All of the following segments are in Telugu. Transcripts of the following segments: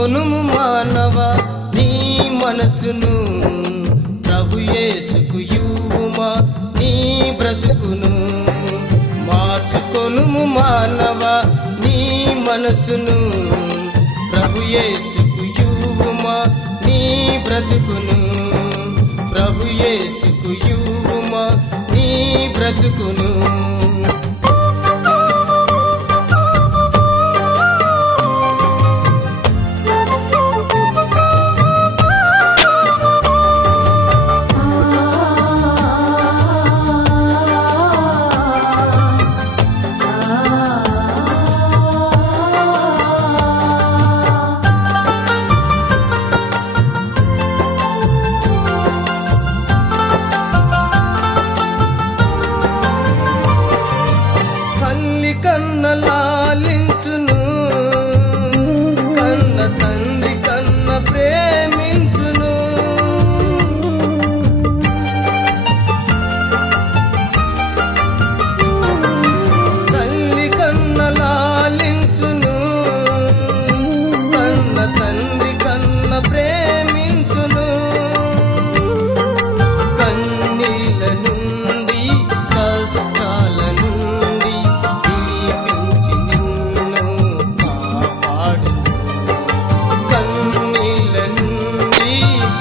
మార్చుకొనుము మానవా నీ మనసును, ప్రభు యేసుకు ఇవ్వుమా నీ బ్రతుకును. మార్చుకొనుము మానవా నీ మనసును, ప్రభు యేసుకు ఇవ్వుమా నీ బ్రతుకును. ప్రభు యేసుకు ఇవ్వుమా నీ బ్రతుకును. కన్నలాలించును, కన్న తండ్రి కన్న ప్రేమించును. తల్లి కన్నలాలించును, కన్న తండ్రి కన్న ప్రేమించును. కన్నీల నుండి కష్టాల నుండి విడిపించి నిన్ను కాపాడు. కన్నీల నుండి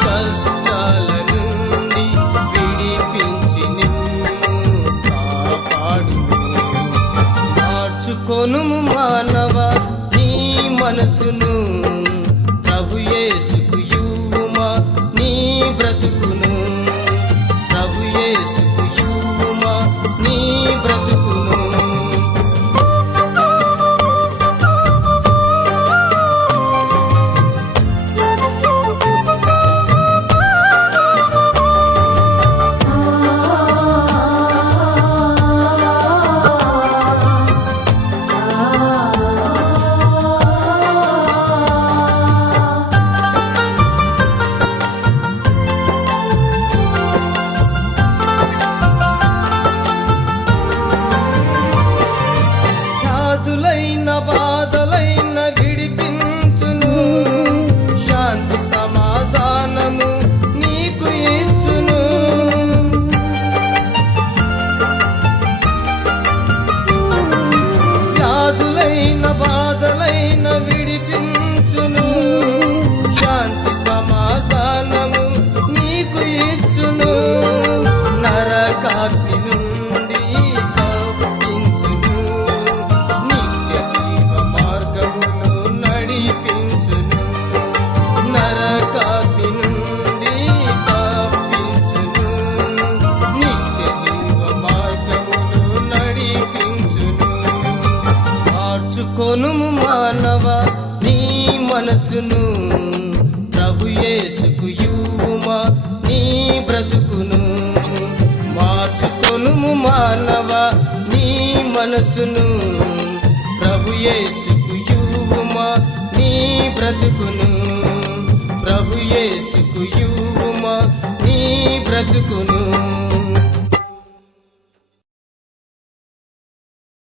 కష్టాల నుండి విడిపించి నిన్ను కాపాడు. మార్చుకొనుము మానవా నీ మనసును, ప్రభు యేసుకు ఇవ్వుమా నీ బ్రతుకును. ప్రభు యేసుకు ఇవ్వుమా నీ బ్రతుకును. వ్యాధులైన బాధలైన విడిపించును, శాంతి సమాధానము నీకు ఇచ్చును. వ్యాధులైన బాధలైన విడిపించును, శాంతి సమాధానము నీకు ఇచ్చును. నరకాగ్ని నుండి తప్పించును, నిత్య జీవ మార్గమును నడిపించును. నరకాగ్ని నుండి తప్పించును, నిత్య జీవ మార్గమును నడిపించును. మార్చుకొనుము మానవా నీ మనసును, ప్రభు యేసుకు ఇవ్వుమా నీ బ్రతుకును. మార్చుకొనుము మానవా నీ మనసును, ప్రభు యేసుకు ఇవ్వుమా నీ బ్రతుకును. ప్రభు యేసుకు ఇవ్వుమా నీ బ్రతుకును.